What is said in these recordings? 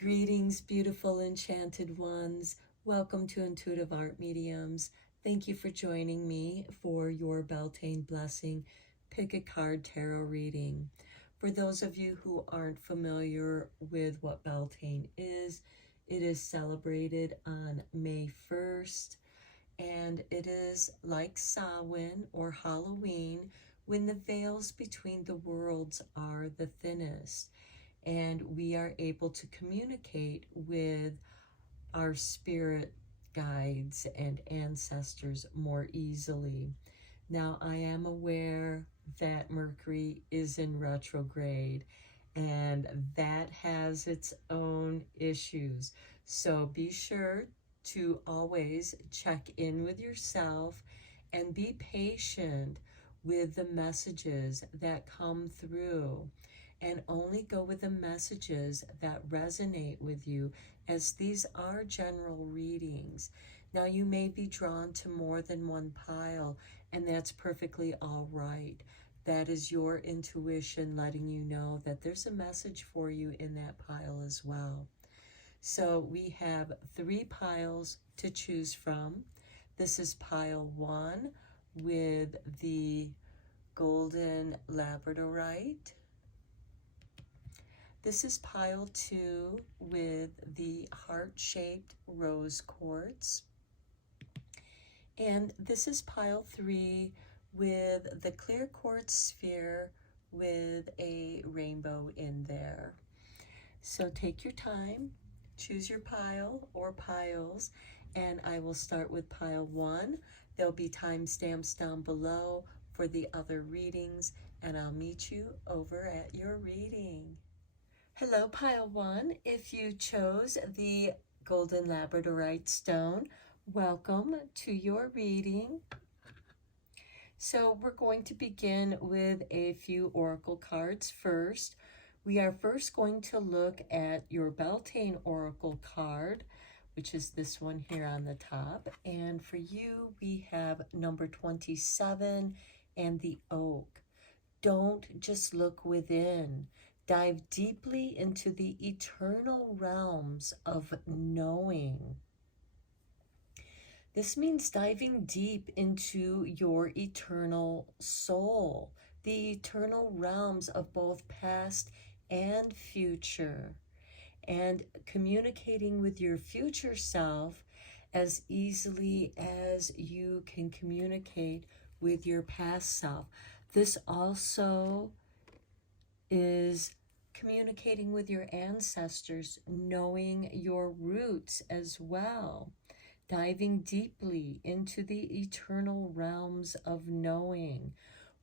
Greetings, beautiful enchanted ones. Welcome to Intuitive Art Mediums. Thank you for joining me for your Beltane Blessing Pick a Card Tarot reading. For those of you who aren't familiar with what Beltane is, it is celebrated on May 1st, and it is like Samhain or Halloween when the veils between the worlds are the thinnest and we are able to communicate with our spirit guides and ancestors more easily. Now, I am aware that Mercury is in retrograde and that has its own issues. So be sure to always check in with yourself and be patient with the messages that come through, and only go with the messages that resonate with you, as these are general readings. Now, you may be drawn to more than one pile, and that's perfectly all right. That is your intuition letting you know that there's a message for you in that pile as well. So we have 3 piles to choose from. This is pile 1 with the golden labradorite. This is pile 2 with the heart-shaped rose quartz. And this is pile 3 with the clear quartz sphere with a rainbow in there. So take your time, choose your pile or piles, and I will start with pile 1. There'll be timestamps down below for the other readings, and I'll meet you over at your reading. Hello, pile 1. If you chose the golden labradorite stone, welcome to your reading. So we're going to begin with a few oracle cards first. We are first going to look at your Beltane oracle card, which is this one here on the top. And for you, we have number 27 and the oak. Don't just look within. Dive deeply into the eternal realms of knowing. This means diving deep into your eternal soul, the eternal realms of both past and future, and communicating with your future self as easily as you can communicate with your past self. This also is communicating with your ancestors, knowing your roots as well, diving deeply into the eternal realms of knowing.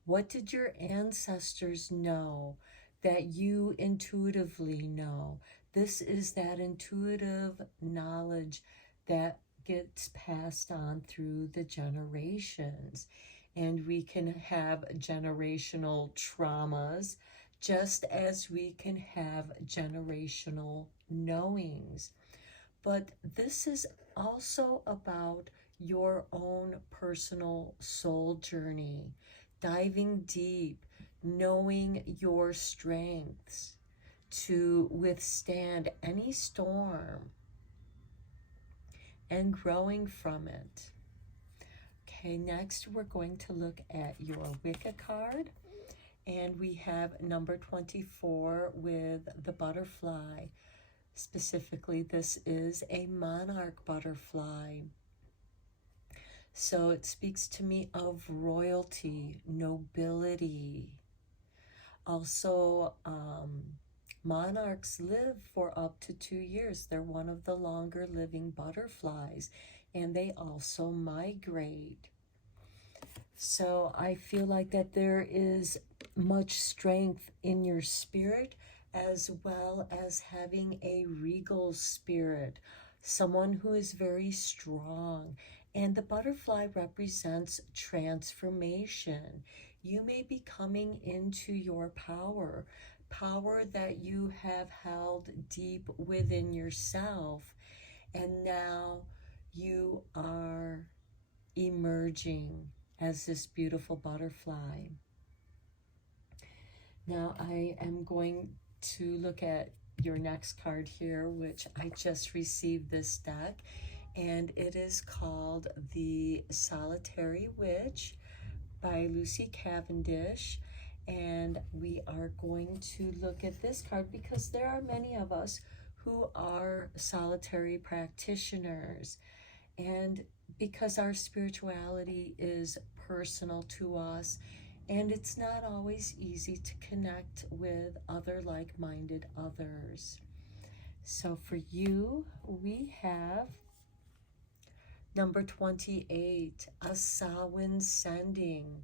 What did your ancestors know that you intuitively know? This is that intuitive knowledge that gets passed on through the generations. And we can have generational traumas, just as we can have generational knowings. But this is also about your own personal soul journey, diving deep, knowing your strengths to withstand any storm and growing from it. Okay, next we're going to look at your Wicca card. And we have number 24 with the butterfly. Specifically, this is a monarch butterfly. So it speaks to me of royalty, nobility. Also, monarchs live for up to 2 years. They're one of the longer living butterflies, and they also migrate. So I feel like that there is much strength in your spirit, as well as having a regal spirit, someone who is very strong. And the butterfly represents transformation. You may be coming into your power, power that you have held deep within yourself, and now you are emerging as this beautiful butterfly. Now I am going to look at your next card here, which I just received this deck, and it is called The Solitary Witch by Lucy Cavendish. And we are going to look at this card because there are many of us who are solitary practitioners. And because our spirituality is personal to us, and it's not always easy to connect with other like-minded others. So for you, we have number 28, a Samhain sending.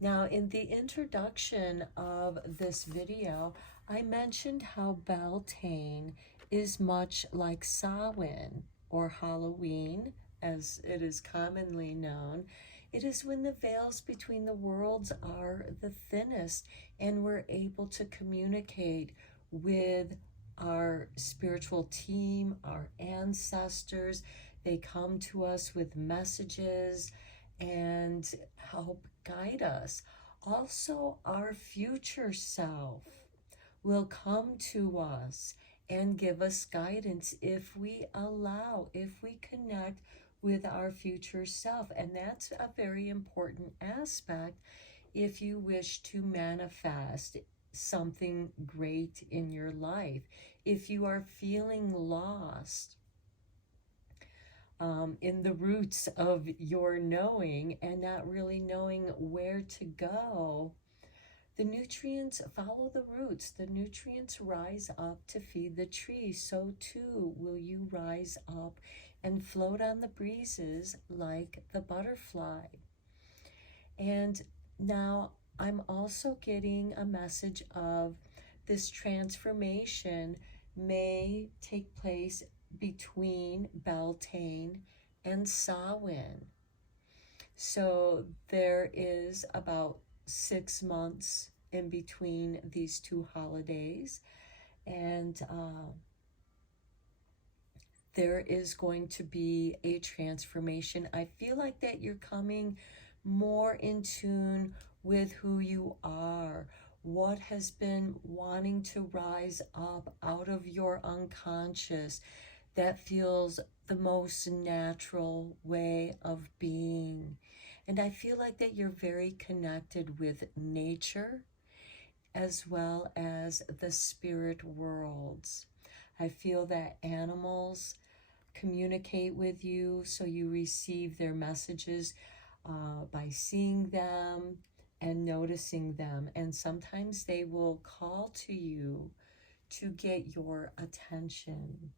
Now, in the introduction of this video, I mentioned how Beltane is much like Samhain, or Halloween, as it is commonly known. It is when the veils between the worlds are the thinnest and we're able to communicate with our spiritual team, our ancestors. They come to us with messages and help guide us. Also, our future self will come to us and give us guidance if we allow, if we connect with our future self. And that's a very important aspect if you wish to manifest something great in your life. If you are feeling lost in the roots of your knowing and not really knowing where to go, the nutrients follow the roots. The nutrients rise up to feed the tree. So too will you rise up and float on the breezes like the butterfly. And now I'm also getting a message of this transformation may take place between Beltane and Samhain. So there is about 6 months in between these two holidays, and there is going to be a transformation. I feel like that you're coming more in tune with who you are, what has been wanting to rise up out of your unconscious that feels the most natural way of being. And I feel like that you're very connected with nature as well as the spirit worlds. I feel that animals communicate with you, so you receive their messages by seeing them and noticing them. And sometimes they will call to you to get your attention.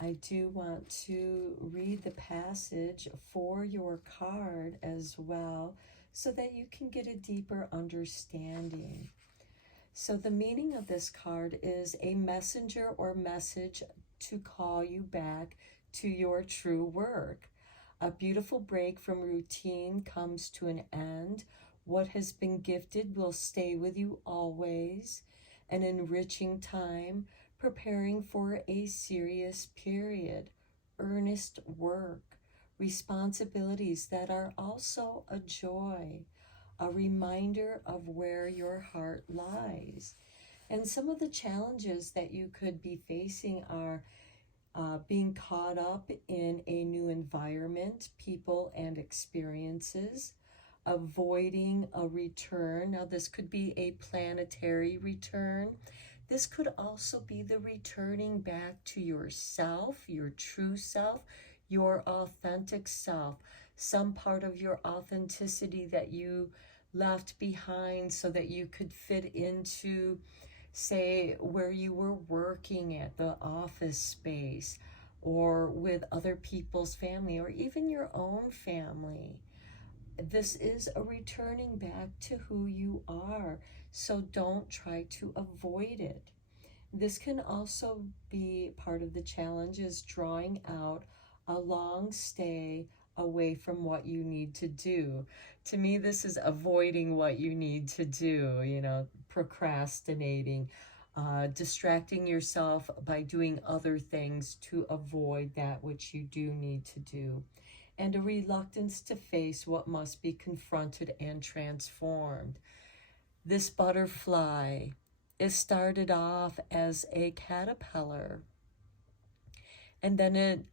I do want to read the passage for your card as well so that you can get a deeper understanding. So the meaning of this card is a messenger or message to call you back to your true work. A beautiful break from routine comes to an end. What has been gifted will stay with you always. An enriching time, preparing for a serious period, earnest work, responsibilities that are also a joy, a reminder of where your heart lies. And some of the challenges that you could be facing are being caught up in a new environment, people and experiences, avoiding a return. Now, this could be a planetary return. This could also be the returning back to yourself, your true self, your authentic self, some part of your authenticity that you left behind so that you could fit into, say, where you were working at, the office space, or with other people's family, or even your own family. This is a returning back to who you are, so don't try to avoid it. This can also be part of the challenge, is drawing out a long stay away from what you need to do. To me, this is avoiding what you need to do, procrastinating, distracting yourself by doing other things to avoid that which you do need to do, and a reluctance to face what must be confronted and transformed. This butterfly is started off as a caterpillar, and then it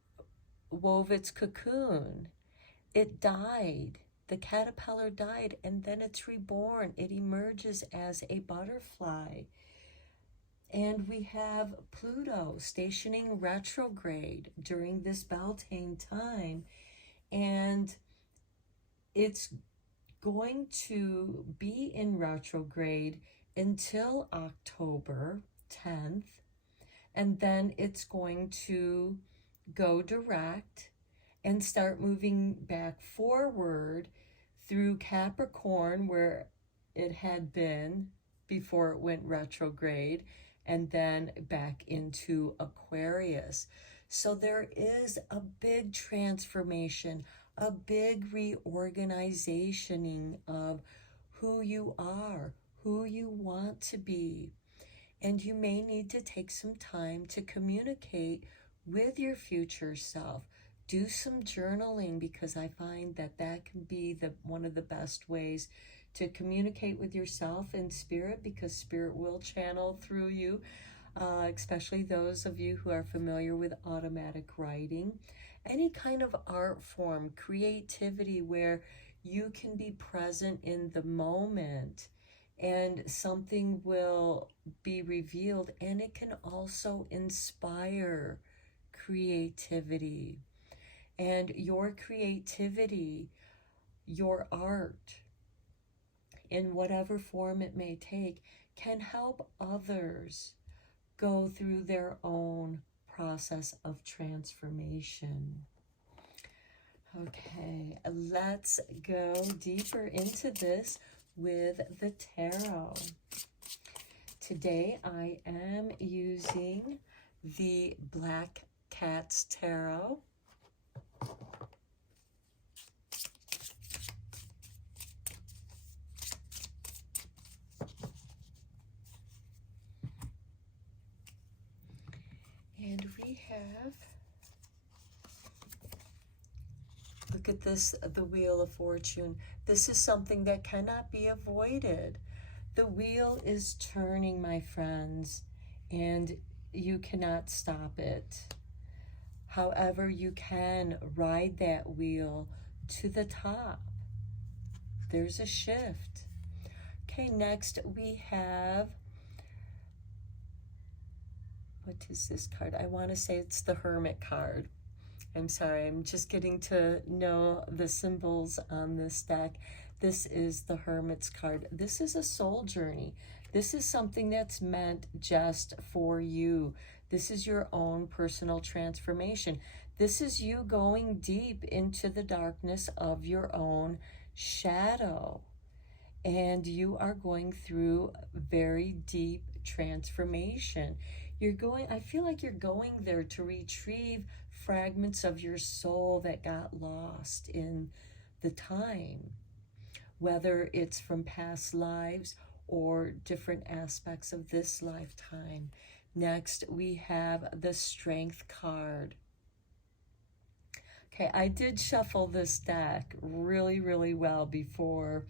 wove its cocoon. It died. The caterpillar died, and then it's reborn. It emerges as a butterfly. And we have Pluto stationing retrograde during this Beltane time. And it's going to be in retrograde until October 10th. And then it's going to go direct and start moving back forward through Capricorn, where it had been before it went retrograde, and then back into Aquarius. So there is a big transformation, a big reorganizationing of who you are, who you want to be. And you may need to take some time to communicate with your future self. Do some journaling, because I find that that can be one of the best ways to communicate with yourself and spirit, because spirit will channel through you, especially those of you who are familiar with automatic writing. Any kind of art form, creativity, where you can be present in the moment and something will be revealed, and it can also inspire creativity. And your creativity, your art, in whatever form it may take, can help others go through their own process of transformation. Okay, let's go deeper into this with the tarot. Today I am using the Black Cat's Tarot. And we have, look at this, the Wheel of Fortune. This is something that cannot be avoided. The wheel is turning, my friends, and you cannot stop it. However, you can ride that wheel to the top. There's a shift. Okay, next we have, what is this card? I want to say it's the Hermit card. I'm sorry, I'm just getting to know the symbols on this deck. This is the Hermit's card. This is a soul journey. This is something that's meant just for you. This is your own personal transformation. This is you going deep into the darkness of your own shadow. And you are going through very deep transformation. I feel like you're going there to retrieve fragments of your soul that got lost in the time, whether it's from past lives or different aspects of this lifetime. Next, we have the Strength card. Okay, I did shuffle this deck really, really well before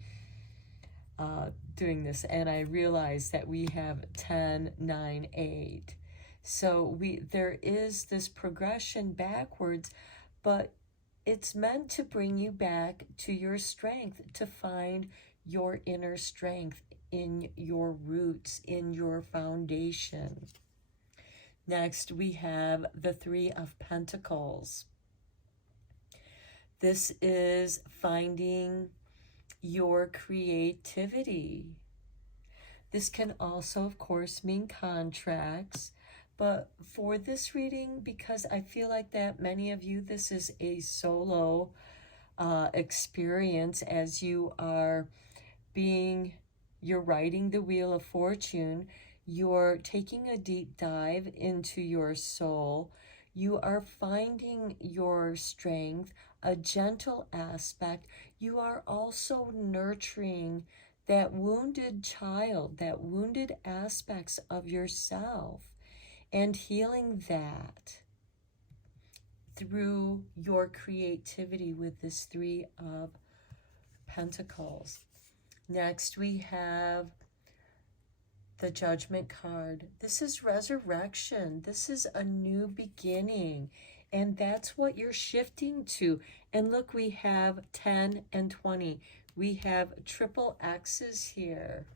doing this, and I realized that we have 10, 9, 8. So there is this progression backwards, but it's meant to bring you back to your strength, to find your inner strength in your roots, in your foundation. Next, we have the Three of Pentacles. This is finding your creativity. This can also, of course, mean contracts. But for this reading, because I feel like that many of you, this is a solo experience as you're riding the Wheel of Fortune, you're taking a deep dive into your soul, you are finding your strength, a gentle aspect. You are also nurturing that wounded child, that wounded aspects of yourself, and healing that through your creativity with this Three of Pentacles. Next, we have the Judgment card. This is resurrection. This is a new beginning. And that's what you're shifting to. And look, we have 10 and 20. We have triple X's here.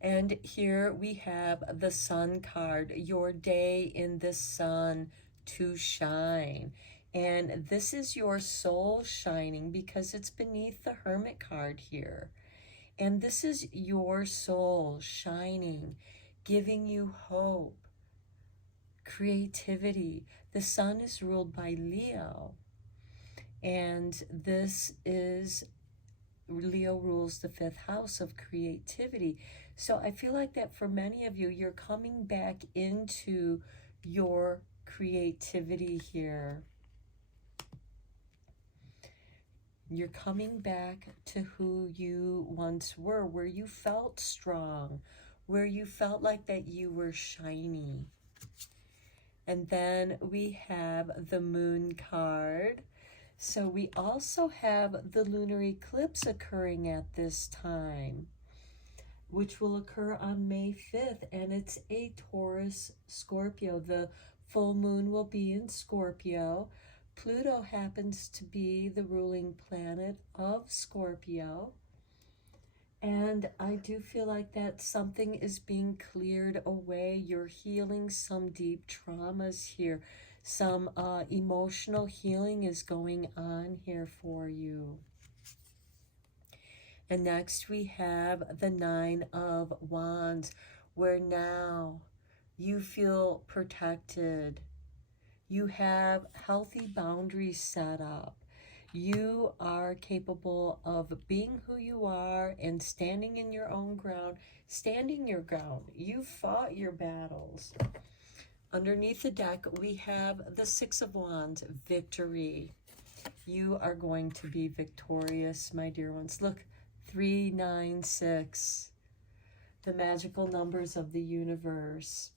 And here we have the Sun card, your day in the sun to shine. And this is your soul shining because it's beneath the Hermit card here. And this is your soul shining, giving you hope, creativity. The sun is ruled by Leo. And this is, Leo rules the 5th house of creativity. So I feel like that for many of you, you're coming back into your creativity here. You're coming back to who you once were, where you felt strong, where you felt like that you were shiny. And then we have the Moon card. So we also have the lunar eclipse occurring at this time, which will occur on May 5th, and it's a Taurus Scorpio. The full moon will be in Scorpio. Pluto happens to be the ruling planet of Scorpio. And I do feel like that something is being cleared away. You're healing some deep traumas here. Some emotional healing is going on here for you. And next we have the 9 of Wands, where now you feel protected. You have healthy boundaries set up. You are capable of being who you are and standing in your own ground, standing your ground. You fought your battles. Underneath the deck, we have the 6 of Wands, victory. You are going to be victorious, my dear ones. Look, 3, 9, 6, the magical numbers of the universe.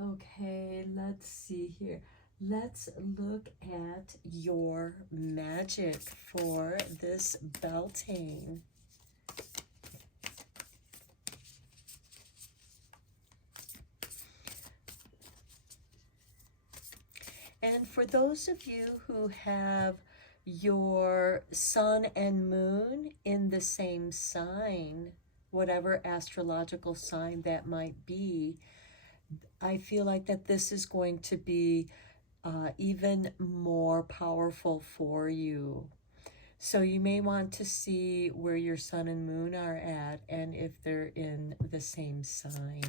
Okay, let's see here. Let's look at your magic for this Beltane. And for those of you who have your sun and moon in the same sign, whatever astrological sign that might be, I feel like that this is going to be even more powerful for you. So you may want to see where your sun and moon are at and if they're in the same sign.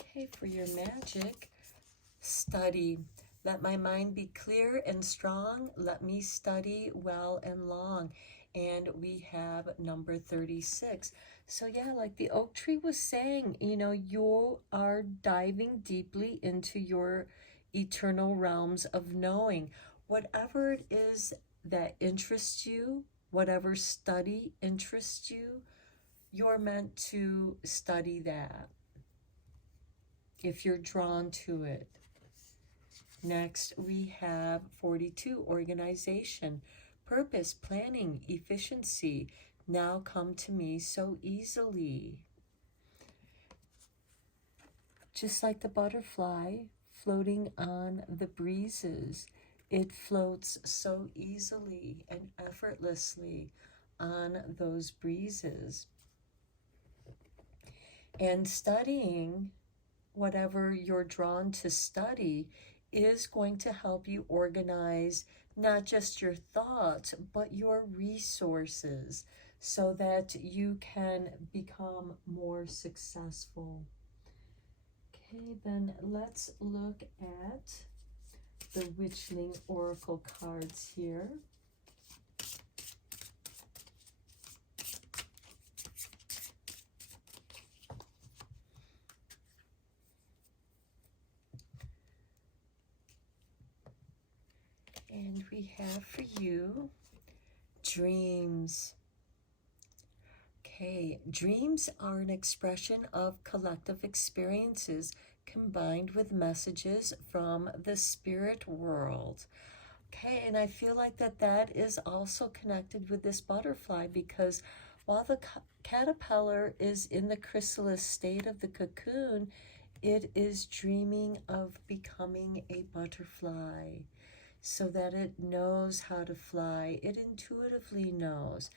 Okay, for your magic, study. Let my mind be clear and strong. Let me study well and long. And we have number 36. So yeah, like the oak tree was saying, you know, you are diving deeply into your eternal realms of knowing. Whatever it is that interests you, whatever study interests you, you're meant to study that if you're drawn to it. Next, we have 42, organization, purpose, planning, efficiency, now come to me so easily. Just like the butterfly floating on the breezes, it floats so easily and effortlessly on those breezes. And studying whatever you're drawn to study is going to help you organize not just your thoughts, but your resources so that you can become more successful. Okay, then let's look at the Witchling Oracle cards here. And we have for you dreams. Okay, dreams are an expression of collective experiences combined with messages from the spirit world. Okay, and I feel like that is also connected with this butterfly, because while the caterpillar is in the chrysalis state of the cocoon, it is dreaming of becoming a butterfly so that it knows how to fly. It intuitively knows.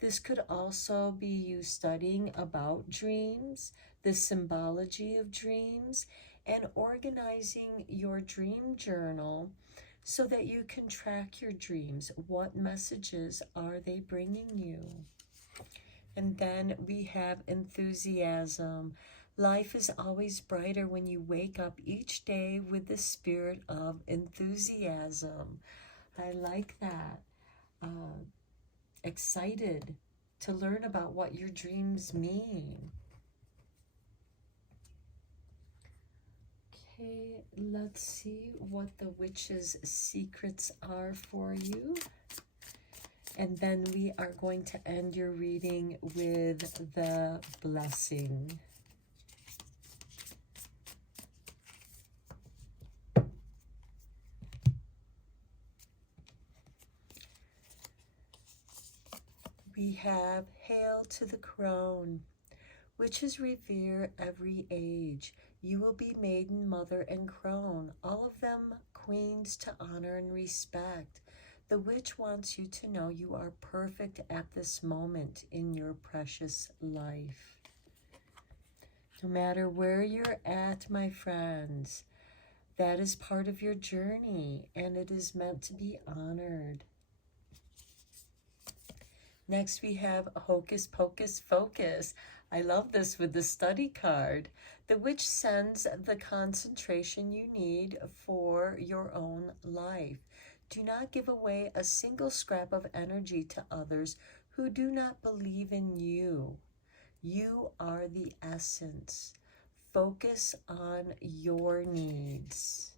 This could also be you studying about dreams, the symbology of dreams, and organizing your dream journal so that you can track your dreams. What messages are they bringing you? And then we have enthusiasm. Life is always brighter when you wake up each day with the spirit of enthusiasm. I like that. Excited to learn about what your dreams mean. Okay, let's see what the witch's secrets are for you. And then we are going to end your reading with the blessing. We have Hail to the Crone. Witches revere every age. You will be maiden, mother, and crone, all of them queens to honor and respect. The witch wants you to know you are perfect at this moment in your precious life. No matter where you're at, my friends, that is part of your journey, and it is meant to be honored. Next, we have Hocus Pocus Focus. I love this with the study card. The witch sends the concentration you need for your own life. Do not give away a single scrap of energy to others who do not believe in you. You are the essence. Focus on your needs.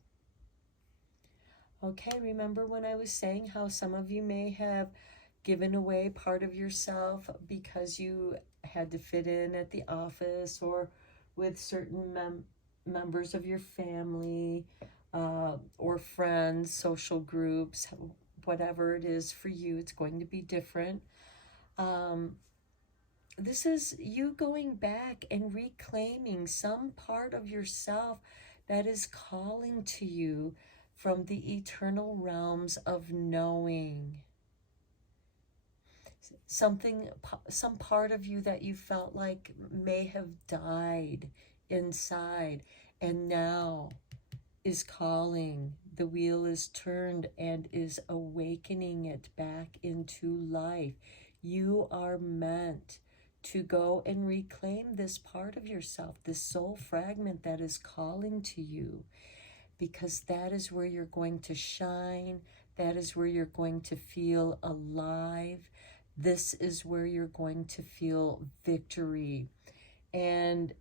Okay, remember when I was saying how some of you may have given away part of yourself because you had to fit in at the office or with certain members of your family or friends, social groups, whatever it is for you, it's going to be different. This is you going back and reclaiming some part of yourself that is calling to you from the eternal realms of knowing. Some part of you that you felt like may have died inside and now is calling. The wheel is turned and is awakening it back into life. You are meant to go and reclaim this part of yourself, this soul fragment that is calling to you, because that is where you're going to shine. That is where you're going to feel alive. This is where you're going to feel victory. And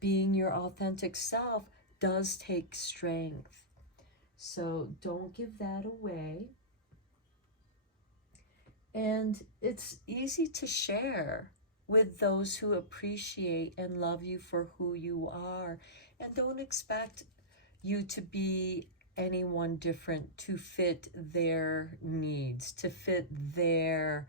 being your authentic self does take strength. So don't give that away. And it's easy to share with those who appreciate and love you for who you are. And don't expect you to be anyone different to fit their needs, to fit their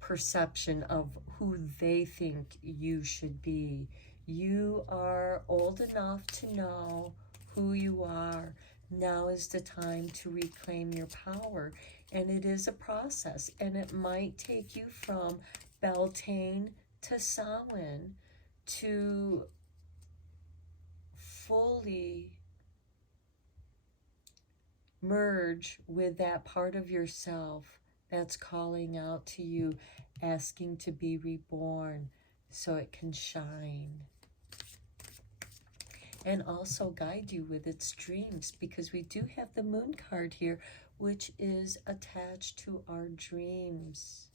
perception of who they think you should be. You are old enough to know who you are. Now is the time to reclaim your power. And it is a process, and it might take you from Beltane to Samhain to fully merge with that part of yourself that's calling out to you, asking to be reborn so it can shine. And also guide you with its dreams, because we do have the moon card here, which is attached to our dreams.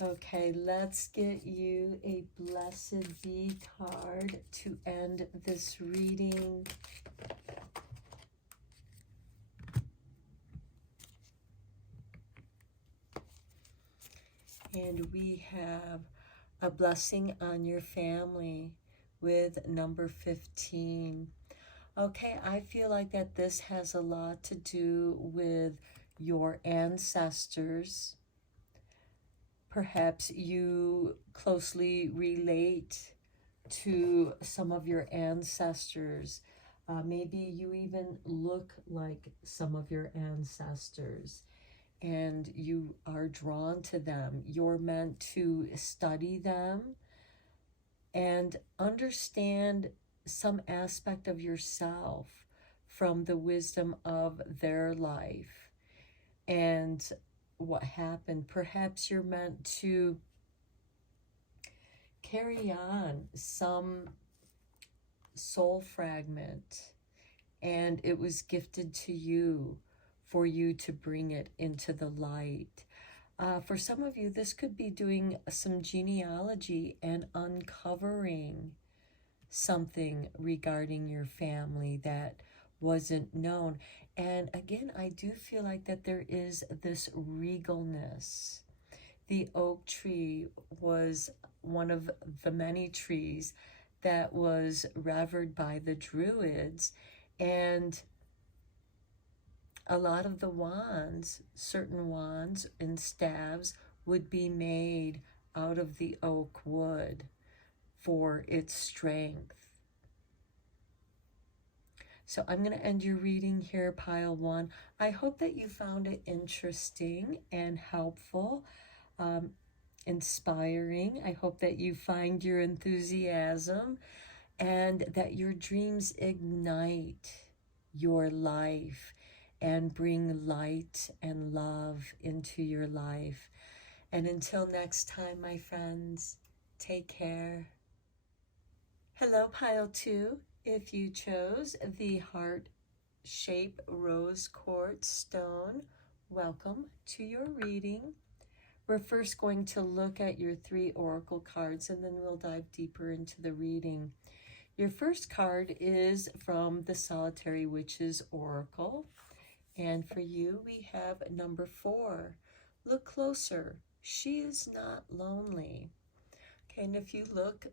Okay, let's get you a Blessed Be card to end this reading. And we have a blessing on your family. with number 15. Okay, I feel like that this has a lot to do with your ancestors. Perhaps you closely relate to some of your ancestors. Maybe you even look like some of your ancestors and you are drawn to them. You're meant to study them and understand some aspect of yourself from the wisdom of their life and what happened. Perhaps you're meant to carry on some soul fragment and it was gifted to you for you to bring it into the light. For some of you, this could be doing some genealogy and uncovering something regarding your family that wasn't known. And again, I do feel like that there is this regalness. The oak tree was one of the many trees that was revered by the Druids, and a lot of the wands, certain wands and staves, would be made out of the oak wood for its strength. So I'm going to end your reading here, pile 1. I hope that you found it interesting and helpful, inspiring. I hope that you find your enthusiasm and that your dreams ignite your life and bring light and love into your life. And until next time, my friends, take care. Hello, pile 2. If you chose the heart-shaped rose quartz stone, welcome to your reading. We're first going to look at your 3 oracle cards and then we'll dive deeper into the reading. Your first card is from the Solitary Witch's Oracle. And for you, we have number 4. Look closer. She is not lonely. Okay, and if you look,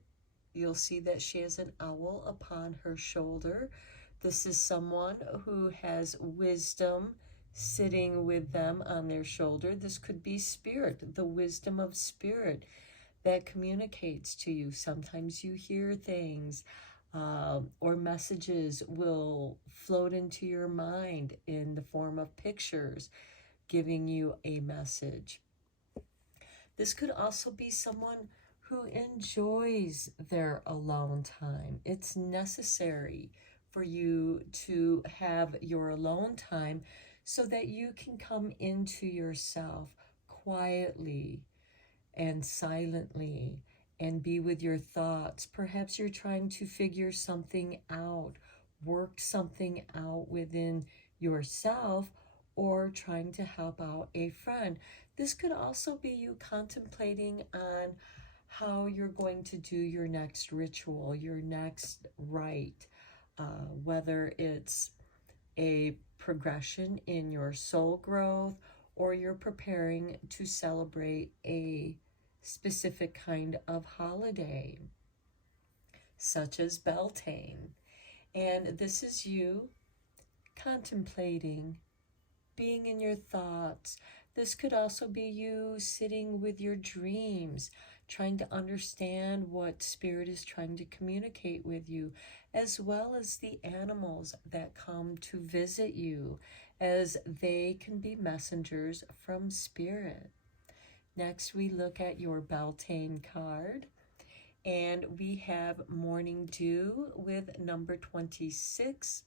you'll see that she has an owl upon her shoulder. This is someone who has wisdom sitting with them on their shoulder. This could be spirit, the wisdom of spirit that communicates to you. Sometimes you hear things or messages will float into your mind in the form of pictures, giving you a message. This could also be someone who enjoys their alone time. It's necessary for you to have your alone time so that you can come into yourself quietly and silently and be with your thoughts. Perhaps you're trying to figure something out, work something out within yourself, or trying to help out a friend. This could also be you contemplating on how you're going to do your next ritual, your next rite, whether it's a progression in your soul growth or you're preparing to celebrate a specific kind of holiday, such as Beltane. And this is you contemplating, being in your thoughts. This could also be you sitting with your dreams, trying to understand what spirit is trying to communicate with you, as well as the animals that come to visit you, as they can be messengers from spirit. Next, we look at your Beltane card, and we have Morning Dew with number 26.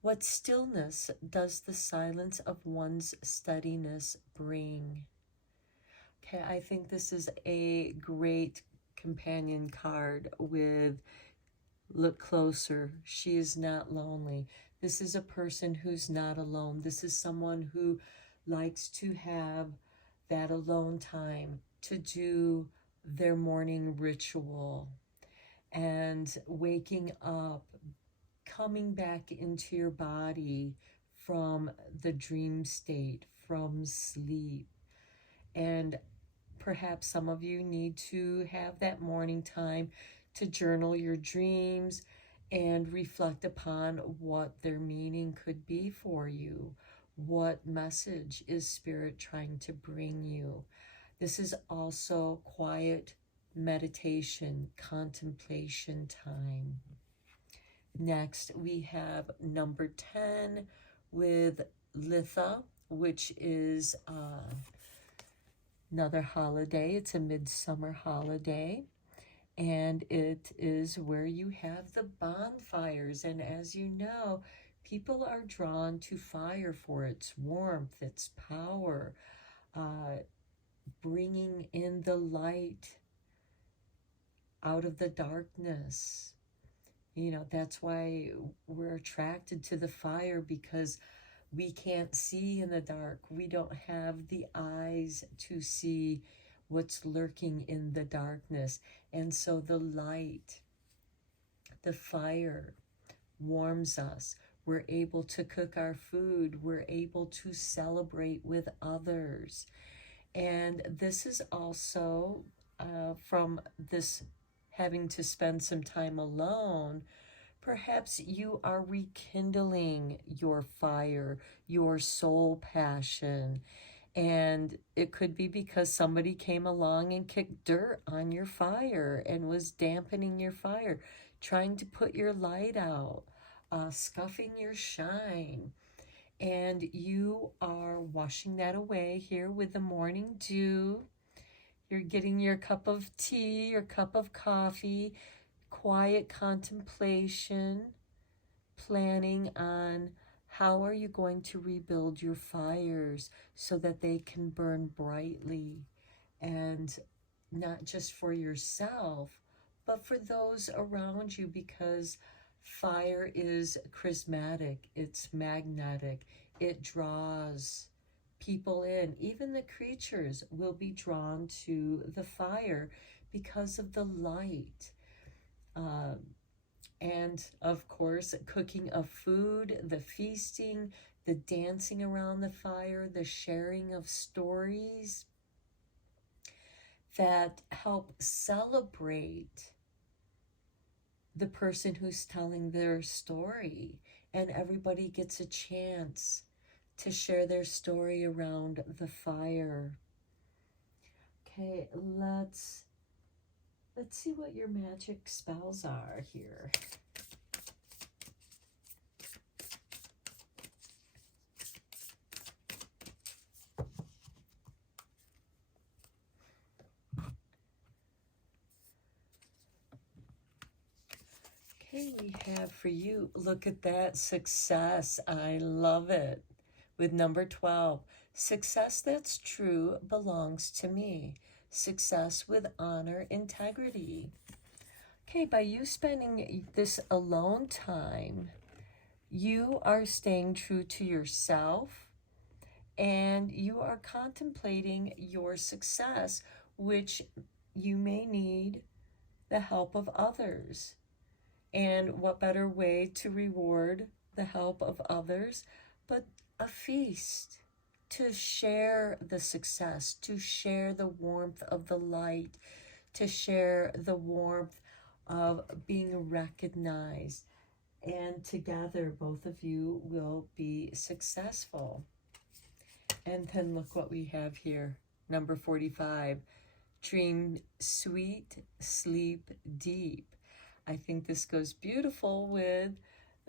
What stillness does the silence of one's steadiness bring? Okay, I think this is a great companion card with look closer. She is not lonely. This is a person who's not alone. This is someone who likes to have that alone time to do their morning ritual and waking up, coming back into your body from the dream state, from sleep. And perhaps some of you need to have that morning time to journal your dreams and reflect upon what their meaning could be for you. What message is Spirit trying to bring you? This is also quiet meditation, contemplation time. Next, we have number 10 with Litha, which is another holiday. It's a midsummer holiday, and it is where you have the bonfires. And as you know, people are drawn to fire for its warmth, its power, bringing in the light out of the darkness. You know, that's why we're attracted to the fire, because we can't see in the dark. We don't have the eyes to see what's lurking in the darkness. And so the light, the fire, warms us. We're able to cook our food. We're able to celebrate with others. And this is also from this having to spend some time alone. Perhaps you are rekindling your fire, your soul passion. And it could be because somebody came along and kicked dirt on your fire and was dampening your fire, trying to put your light out, scuffing your shine. And you are washing that away here with the morning dew. You're getting your cup of tea, your cup of coffee, quiet contemplation, planning on how are you going to rebuild your fires so that they can burn brightly, and not just for yourself, but for those around you, because fire is charismatic, it's magnetic, it draws people in. Even the creatures will be drawn to the fire because of the light. And of course, cooking of food, the feasting, the dancing around the fire, the sharing of stories that help celebrate the person who's telling their story. And everybody gets a chance to share their story around the fire. Okay, let's see what your magic spells are here. Okay, we have for you, look at that, success. I love it. With number 12, success that's true belongs to me. Success with honor, integrity. Okay, by you spending this alone time, you are staying true to yourself, and you are contemplating your success, which you may need the help of others. And what better way to reward the help of others but a feast, to share the success, to share the warmth of the light, to share the warmth of being recognized. And together, both of you will be successful. And then look what we have here. Number 45, dream sweet, sleep deep. I think this goes beautiful with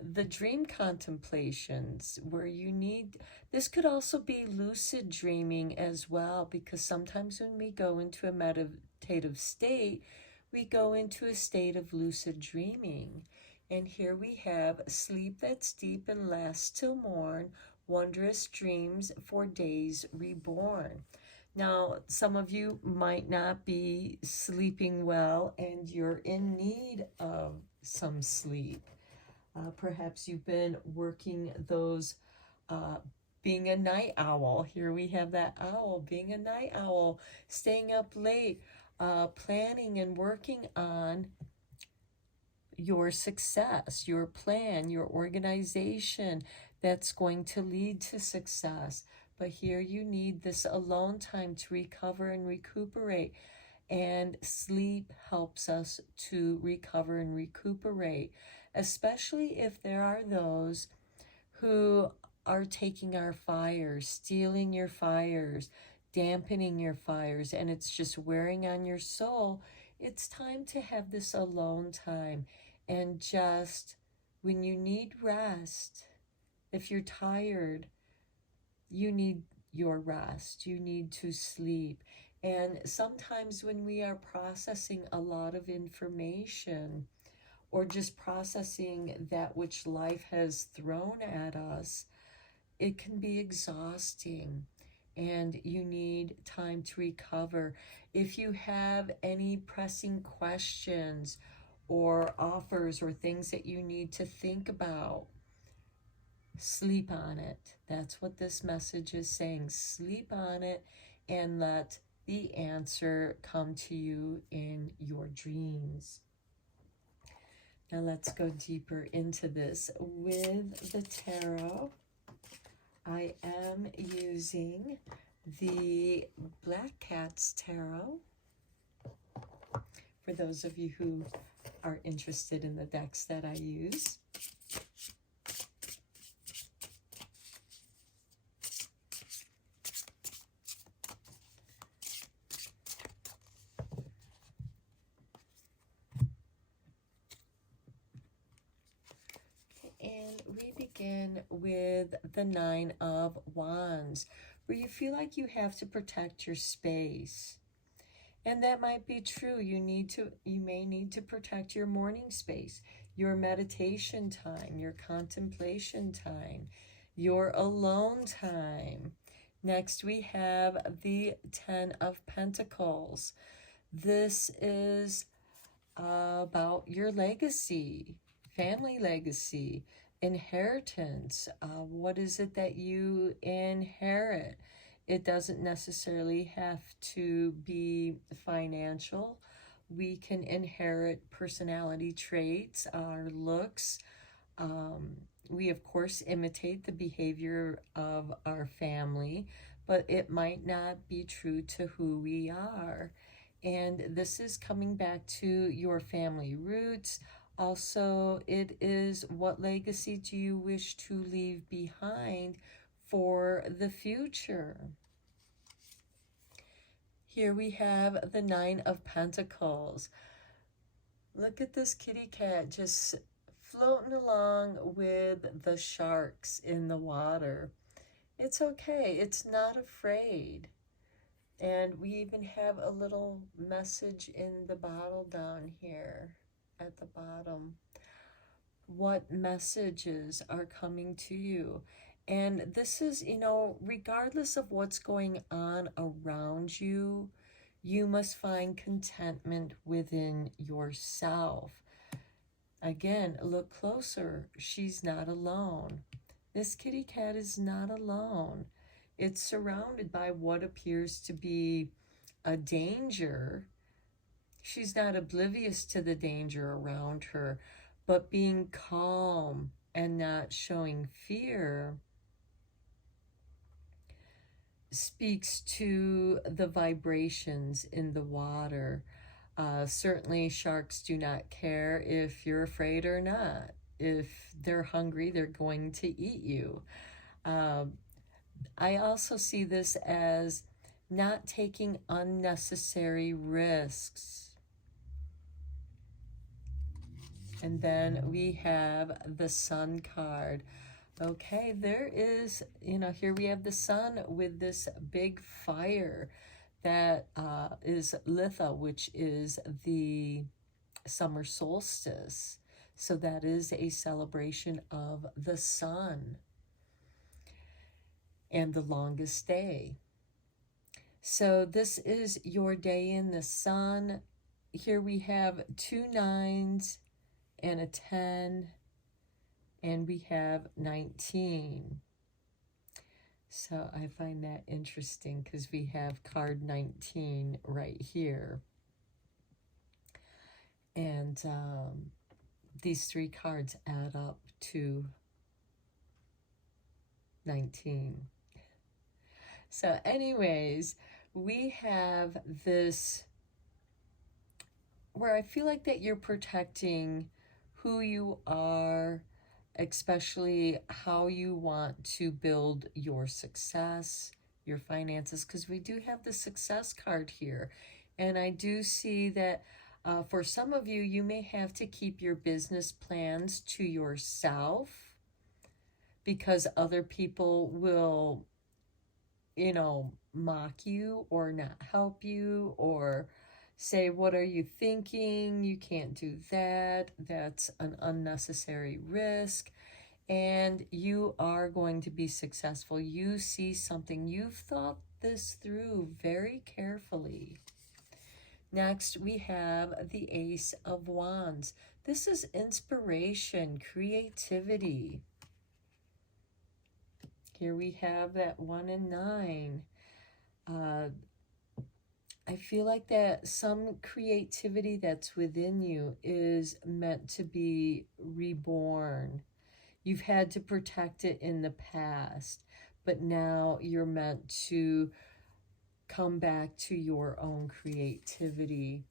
the dream contemplations, where you need, this could also be lucid dreaming as well, because sometimes when we go into a meditative state, we go into a state of lucid dreaming. And here we have sleep that's deep and lasts till morn, wondrous dreams for days reborn. Now, some of you might not be sleeping well and you're in need of some sleep. Perhaps you've been working those, being a night owl. Here we have that owl, being a night owl, staying up late, planning and working on your success, your plan, your organization that's going to lead to success. But here you need this alone time to recover and recuperate. And sleep helps us to recover and recuperate, especially if there are those who are taking our fires, stealing your fires, dampening your fires, and it's just wearing on your soul. It's time to have this alone time. And just when you need rest, if you're tired, you need your rest. You need to sleep. And sometimes when we are processing a lot of information or just processing that which life has thrown at us, it can be exhausting and you need time to recover. If you have any pressing questions or offers or things that you need to think about, sleep on it. That's what this message is saying. Sleep on it and let the answer come to you in your dreams. Now let's go deeper into this. With the tarot, I am using the Black Cat's Tarot. For those of you who are interested in the decks that I use. And we begin with the Nine of Wands, where you feel like you have to protect your space. And that might be true. You may need to protect your morning space, your meditation time, your contemplation time, your alone time. Next, we have the Ten of Pentacles. This is about your legacy, family legacy, inheritance. What is it that you inherit? It doesn't necessarily have to be financial. We can inherit personality traits, our looks. We, of course, imitate the behavior of our family, but it might not be true to who we are. And this is coming back to your family roots. Also, it is what legacy do you wish to leave behind for the future? Here we have the Nine of Pentacles. Look at this kitty cat just floating along with the sharks in the water. It's okay. It's not afraid. And we even have a little message in the bottle down here at the bottom. What messages are coming to you? And this is, regardless of what's going on around you, you must find contentment within yourself. Again, look closer. She's not alone. This kitty cat is not alone. It's surrounded by what appears to be a danger. She's not oblivious to the danger around her, but being calm and not showing fear speaks to the vibrations in the water. Certainly sharks do not care if you're afraid or not. If they're hungry, they're going to eat you. I also see this as not taking unnecessary risks. And then we have the Sun card. Okay, there is, here we have the Sun with this big fire that is Litha, which is the summer solstice. So that is a celebration of the sun and the longest day. So this is your day in the sun. Here we have 2 9s and a 10, and we have 19. So I find that interesting because we have card 19 right here. And these 3 cards add up to 19. So anyways, we have this where I feel like that you're protecting who you are, especially how you want to build your success, your finances, because we do have the success card here. And I do see that for some of you, you may have to keep your business plans to yourself because other people will, mock you or not help you or say, what are you thinking? You can't do that. That's an unnecessary risk. And you are going to be successful. You see something. You've thought this through very carefully. Next, we have the Ace of Wands. This is inspiration, creativity. Here we have that 1 and 9. I feel like that some creativity that's within you is meant to be reborn. You've had to protect it in the past, but now you're meant to come back to your own creativity.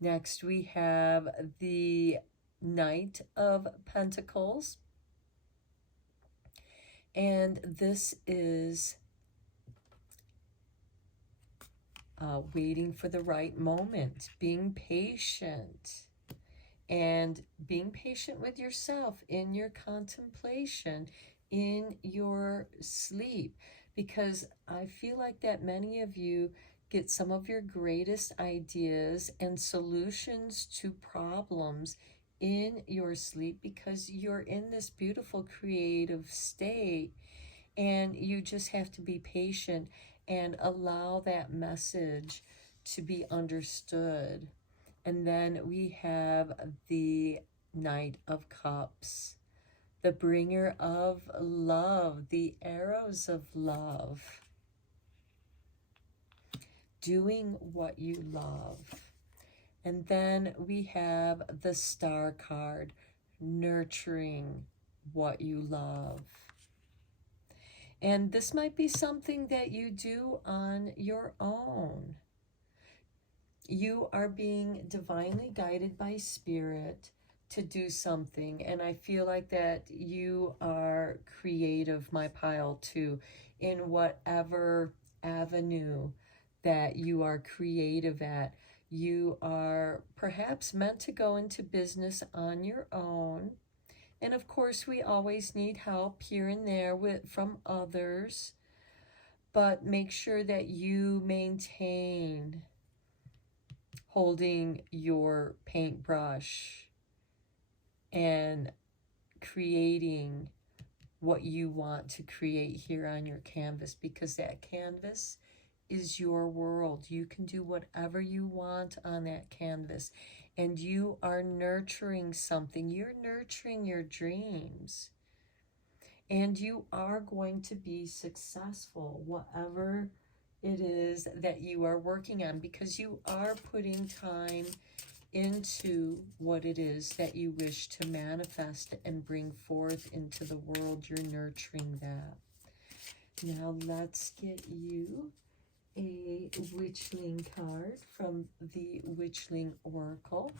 Next, we have the Knight of Pentacles. And this is waiting for the right moment, being patient, and being patient with yourself in your contemplation, in your sleep, because I feel like that many of you get some of your greatest ideas and solutions to problems in your sleep because you're in this beautiful creative state, and you just have to be patient and allow that message to be understood. And then we have the Knight of Cups, the bringer of love, the arrows of love, doing what you love. And then we have the Star card, nurturing what you love. And this might be something that you do on your own. You are being divinely guided by spirit to do something. And I feel like that you are creative, my pile, too, in whatever avenue that you are creative at. You are perhaps meant to go into business on your own. And of course, we always need help here and there from others. But make sure that you maintain holding your paintbrush and creating what you want to create here on your canvas, because that canvas is your world. You can do whatever you want on that canvas, and you are nurturing something. You're nurturing your dreams, and you are going to be successful, whatever it is that you are working on, because you are putting time into what it is that you wish to manifest and bring forth into the world. You're nurturing that. Now let's get you a Witchling card from the Witchling Oracle.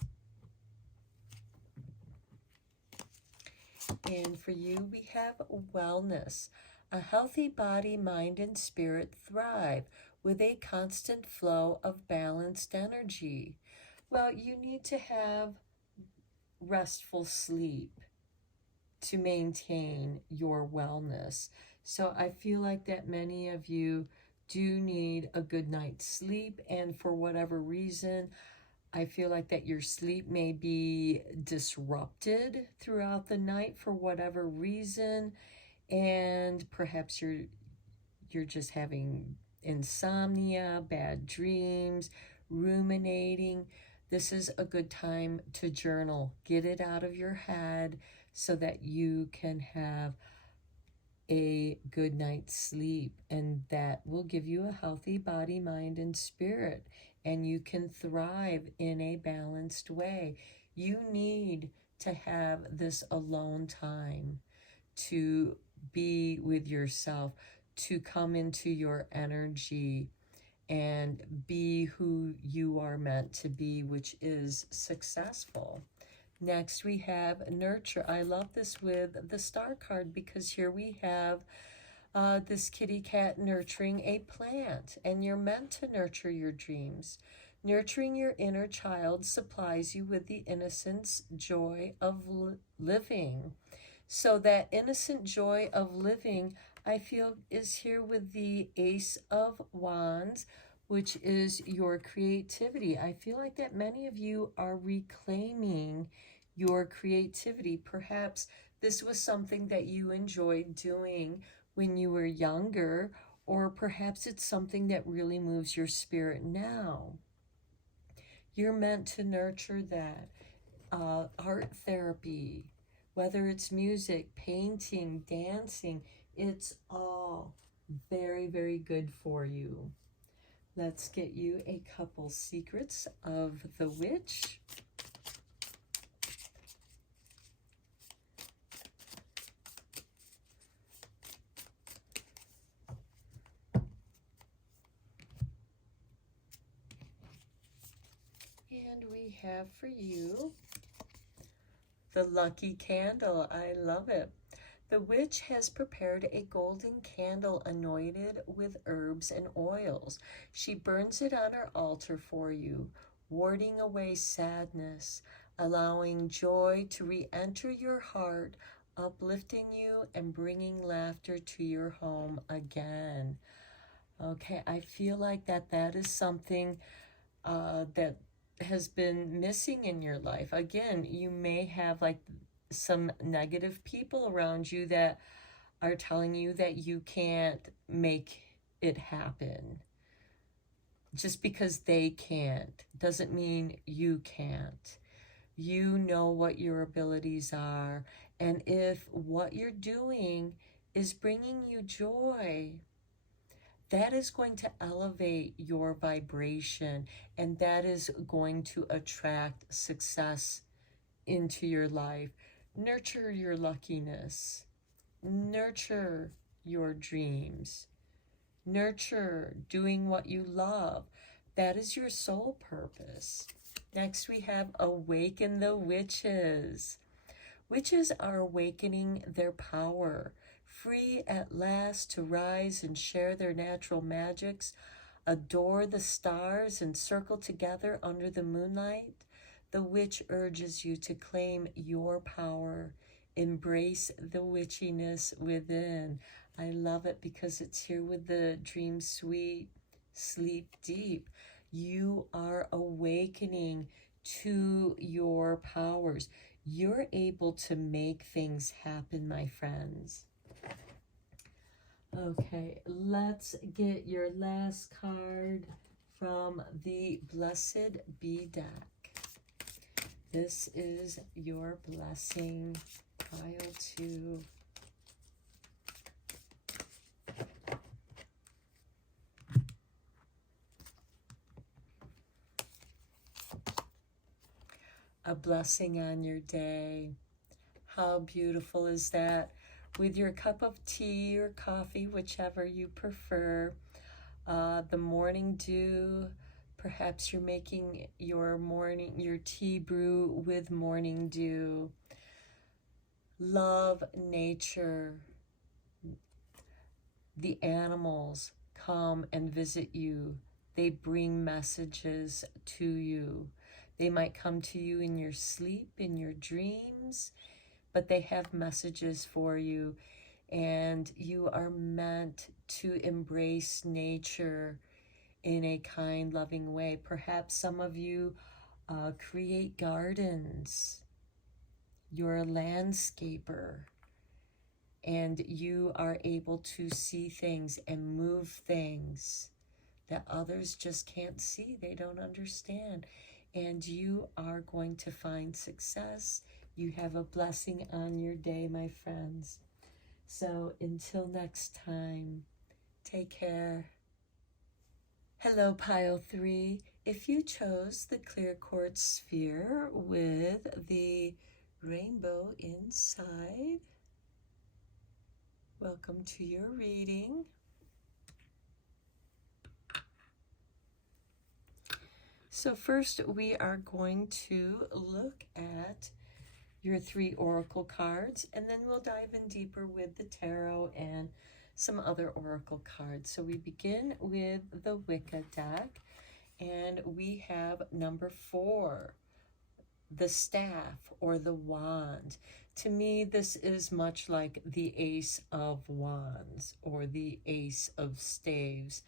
And for you, we have wellness. A healthy body, mind, and spirit thrive with a constant flow of balanced energy. Well, you need to have restful sleep to maintain your wellness. So I feel like that many of you do need a good night's sleep, and for whatever reason, I feel like that your sleep may be disrupted throughout the night for whatever reason, and perhaps you're just having insomnia, bad dreams, ruminating. This is a good time to journal. Get it out of your head so that you can have a good night's sleep, and that will give you a healthy body, mind, and spirit, and you can thrive in a balanced way. You need to have this alone time to be with yourself, to come into your energy and be who you are meant to be, which is successful. Next, we have nurture. I love this with the star card because here we have this kitty cat nurturing a plant, and you're meant to nurture your dreams. Nurturing your inner child supplies you with the innocence, joy of living. So that innocent joy of living, I feel, is here with the Ace of Wands, which is your creativity. I feel like that many of you are reclaiming your creativity. Perhaps this was something that you enjoyed doing when you were younger, or perhaps it's something that really moves your spirit now. You're meant to nurture that. Art therapy, whether it's music, painting, dancing, it's all very, very good for you. Let's get you a couple secrets of the witch. And we have for you the lucky candle. I love it. The witch has prepared a golden candle anointed with herbs and oils. She burns it on her altar for you, warding away sadness, allowing joy to re-enter your heart, uplifting you and bringing laughter to your home again. Okay, I feel like that is something that has been missing in your life. Again, you may have like some negative people around you that are telling you that you can't make it happen. Just because they can't doesn't mean you can't. You know what your abilities are, and if what you're doing is bringing you joy, that is going to elevate your vibration, and that is going to attract success into your life. Nurture your luckiness. Nurture your dreams. Nurture doing what you love. That is your soul purpose. Next, we have awaken the witches. Witches are awakening their power, free at last to rise and share their natural magics, adore the stars and circle together under the moonlight. The witch urges you to claim your power, embrace the witchiness within. I love it because it's here with the dream sweet, sleep deep. You are awakening to your powers. You're able to make things happen, my friends. Okay, let's get your last card from the Blessed Bee deck. This is your blessing, pile 2. A blessing on your day. How beautiful is that? With your cup of tea or coffee, whichever you prefer, the morning dew. Perhaps you're making your tea brew with morning dew. Love nature. The animals come and visit you. They bring messages to you. They might come to you in your sleep, in your dreams, but they have messages for you, and you are meant to embrace nature in a kind, loving way. Perhaps some of you create gardens. You're a landscaper, and you are able to see things and move things that others just can't see. They don't understand. And you are going to find success. You have a blessing on your day, my friends. So until next time, take care. Hello, pile 3. If you chose the clear quartz sphere with the rainbow inside, welcome to your reading. So first we are going to look at your 3 oracle cards, and then we'll dive in deeper with the tarot and some other oracle cards. So we begin with the Wicca deck, and we have number 4, the staff or the wand. To me, this is much like the Ace of Wands or the Ace of Staves,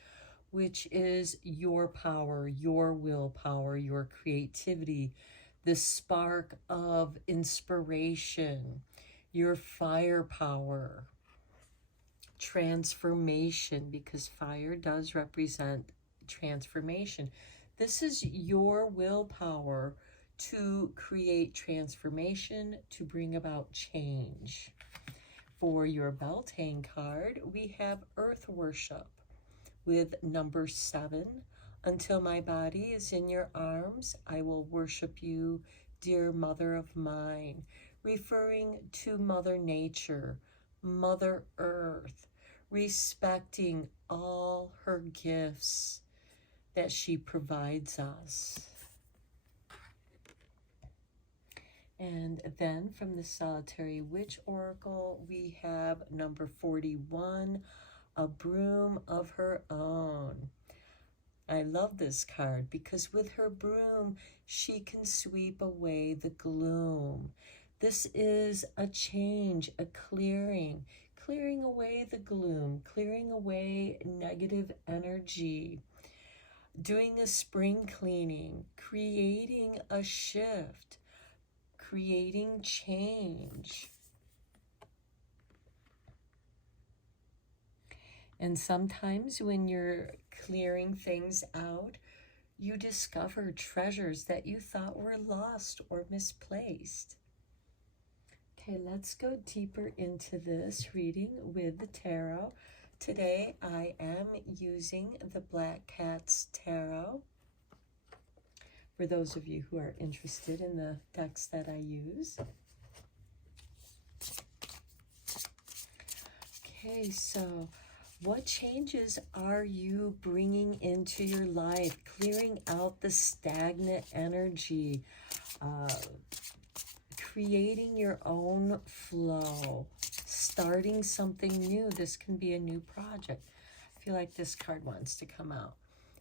which is your power, your willpower, your creativity, the spark of inspiration, your firepower, transformation, because fire does represent transformation. This is your willpower to create transformation, to bring about change. For your Beltane card, we have Earth Worship with number 7. Until my body is in your arms, I will worship you, dear mother of mine, referring to Mother Nature, Mother Earth, respecting all her gifts that she provides us. And then from the Solitary Witch Oracle, we have number 41, a broom of her own. I love this card because with her broom, she can sweep away the gloom. This is a change, a clearing away the gloom, clearing away negative energy, doing a spring cleaning, creating a shift, creating change. And sometimes when you're clearing things out, you discover treasures that you thought were lost or misplaced. Okay, let's go deeper into this reading with the tarot. Today I am using the Black Cat's Tarot. For those of you who are interested in the decks that I use. Okay, so what changes are you bringing into your life? Clearing out the stagnant energy, creating your own flow, starting something new. This can be a new project. I feel like this card wants to come out.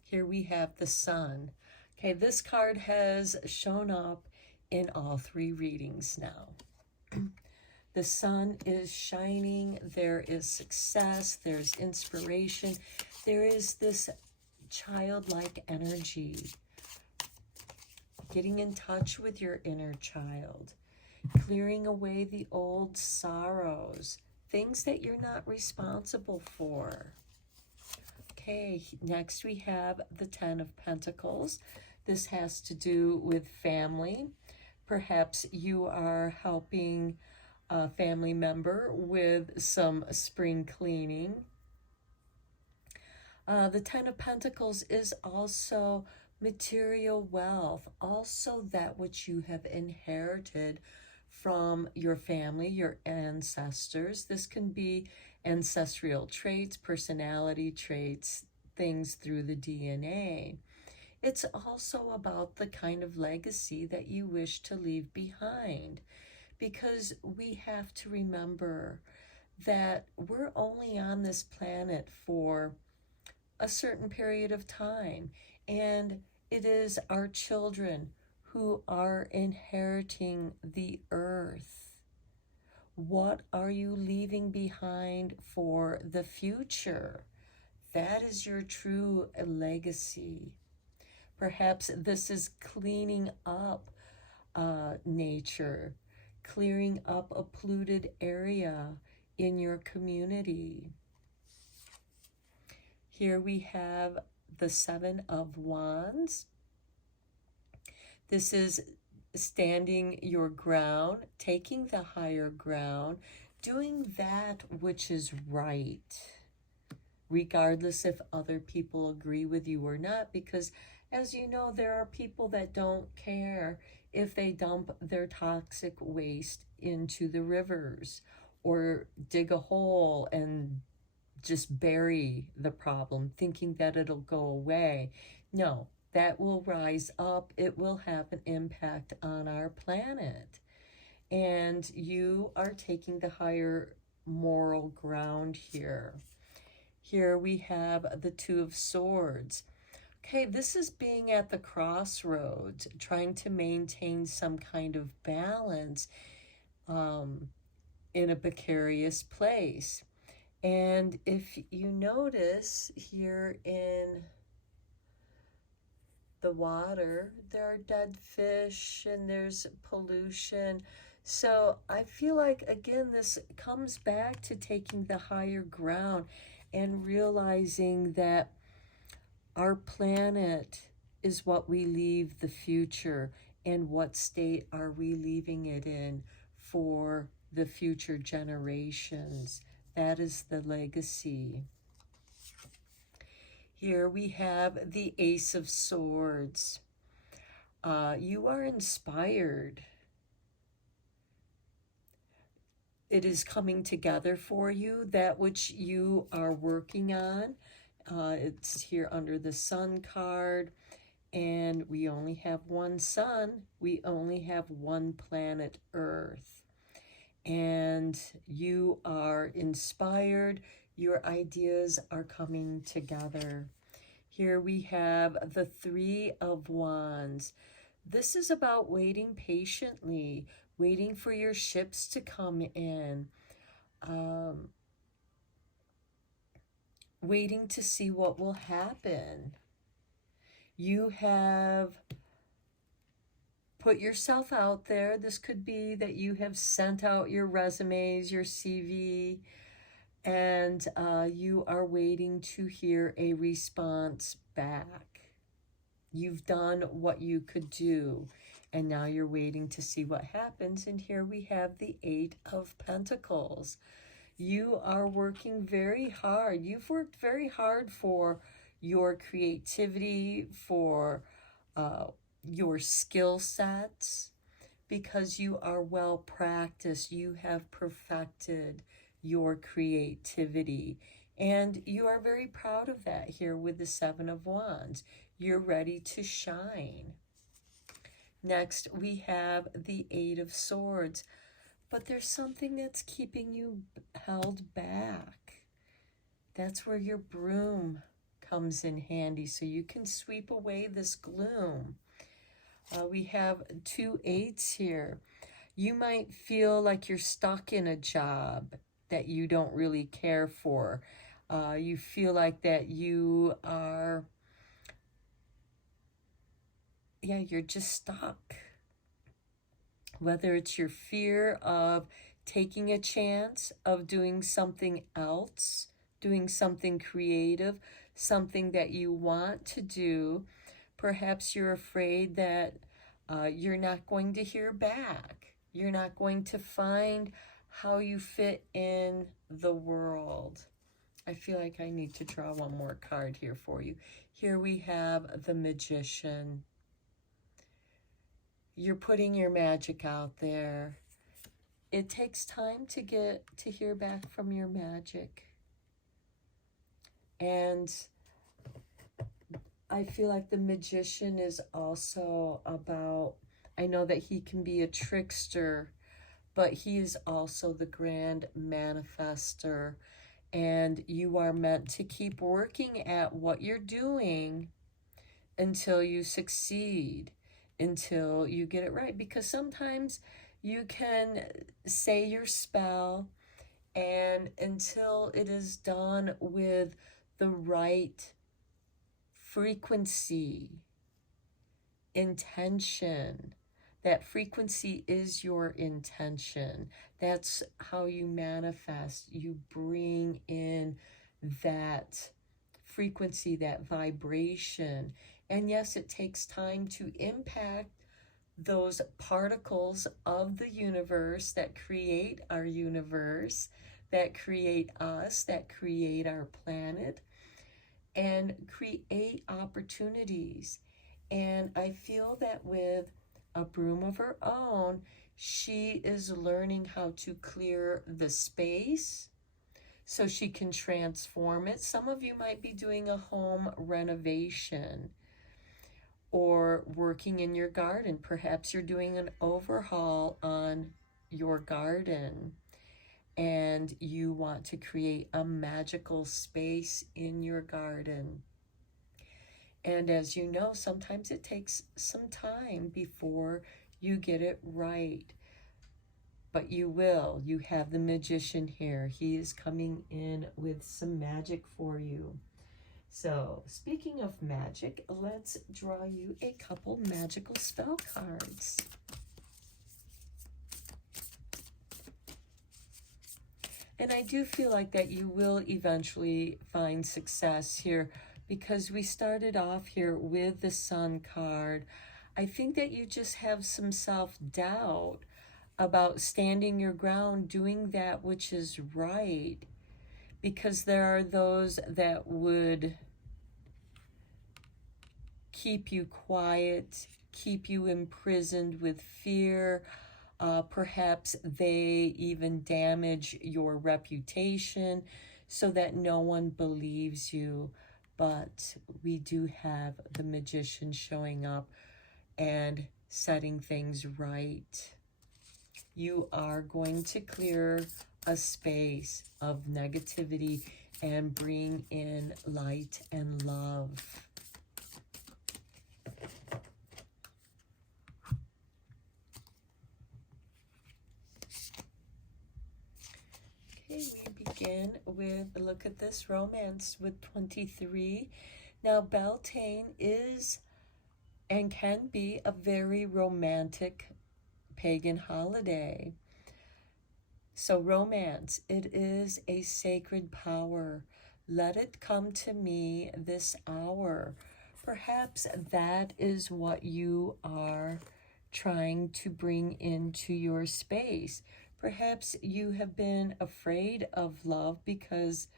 Here we have the Sun. Okay, this card has shown up in all 3 readings now. The sun is shining, there is success, there's inspiration, there is this childlike energy. Getting in touch with your inner child, clearing away the old sorrows, things that you're not responsible for. Okay, next we have the 10 of Pentacles. This has to do with family. Perhaps you are helping a family member with some spring cleaning. The 10 of Pentacles is also material wealth, also that which you have inherited from your family, your ancestors. This can be ancestral traits, personality traits, things through the DNA. It's also about the kind of legacy that you wish to leave behind, because we have to remember that we're only on this planet for a certain period of time, and it is our children who are inheriting the earth. What are you leaving behind for the future? That is your true legacy. Perhaps this is cleaning up nature, clearing up a polluted area in your community. Here we have the 7 of Wands. This is standing your ground, taking the higher ground, doing that which is right, regardless if other people agree with you or not, because as you know, there are people that don't care if they dump their toxic waste into the rivers or dig a hole and just bury the problem, thinking that it'll go away. No, that will rise up. It will have an impact on our planet. And you are taking the higher moral ground here. Here we have the Two of Swords. Okay, this is being at the crossroads, trying to maintain some kind of balance in a precarious place. And if you notice here in the water, there are dead fish and there's pollution. So I feel like, again, this comes back to taking the higher ground and realizing that our planet is what we leave the future, and what state are we leaving it in for the future generations. That is the legacy. Here we have the Ace of Swords. You are inspired. It is coming together for you, that which you are working on. It's here under the Sun card. And we only have one sun. We only have one planet Earth. And you are inspired. Your ideas are coming together. Here we have the Three of Wands. This is about waiting patiently, waiting for your ships to come in, waiting to see what will happen. You have put yourself out there. This could be that you have sent out your resumes, your CV, and you are waiting to hear a response back. You've done what you could do, and now you're waiting to see what happens. And here we have the Eight of Pentacles. You are working very hard. You've worked very hard for your creativity, for your skill sets, because you are well practiced. You have perfected your creativity, and you are very proud of that here with the Seven of Wands. You're ready to shine. Next, we have the Eight of Swords, but there's something that's keeping you held back. That's where your broom comes in handy, so you can sweep away this gloom. We have two eights here. You might feel like you're stuck in a job that you don't really care for. You feel like that you are, you're just stuck. Whether it's your fear of taking a chance, of doing something else, doing something creative, something that you want to do. Perhaps you're afraid that you're not going to hear back. You're not going to find how you fit in the world. I feel like I need to draw one more card here for you. Here we have the Magician. You're putting your magic out there. It takes time to get to hear back from your magic. And I feel like the Magician is also about, I know that he can be a trickster, but he is also the grand manifester. And you are meant to keep working at what you're doing until you succeed, until you get it right. Because sometimes you can say your spell, and until it is done with the right frequency, intention, that frequency is your intention. That's how you manifest. You bring in that frequency, that vibration. And yes, it takes time to impact those particles of the universe that create our universe, that create us, that create our planet, and create opportunities. And I feel that with a broom of her own, she is learning how to clear the space so she can transform it. Some of you might be doing a home renovation. or working in your garden. Perhaps you're doing an overhaul on your garden and you want to create a magical space in your garden. And as you know, sometimes it takes some time before you get it right. But you will. You have the magician here. He is coming in with some magic for you. So, speaking of magic, let's draw you a couple magical spell cards. And I do feel like that you will eventually find success here, because we started off here with the Sun card. I think that you just have some self-doubt about standing your ground, doing that which is right, because there are those that would keep you quiet, keep you imprisoned with fear. Perhaps they even damage your reputation so that no one believes you. But we do have the magician showing up and setting things right. You are going to clear a space of negativity and bring in light and love. Okay, we begin with, look at this, romance with 23. Now, Beltane is and can be a very romantic pagan holiday. So romance, it is a sacred power. Let it come to me this hour. Perhaps that is what you are trying to bring into your space. Perhaps you have been afraid of love because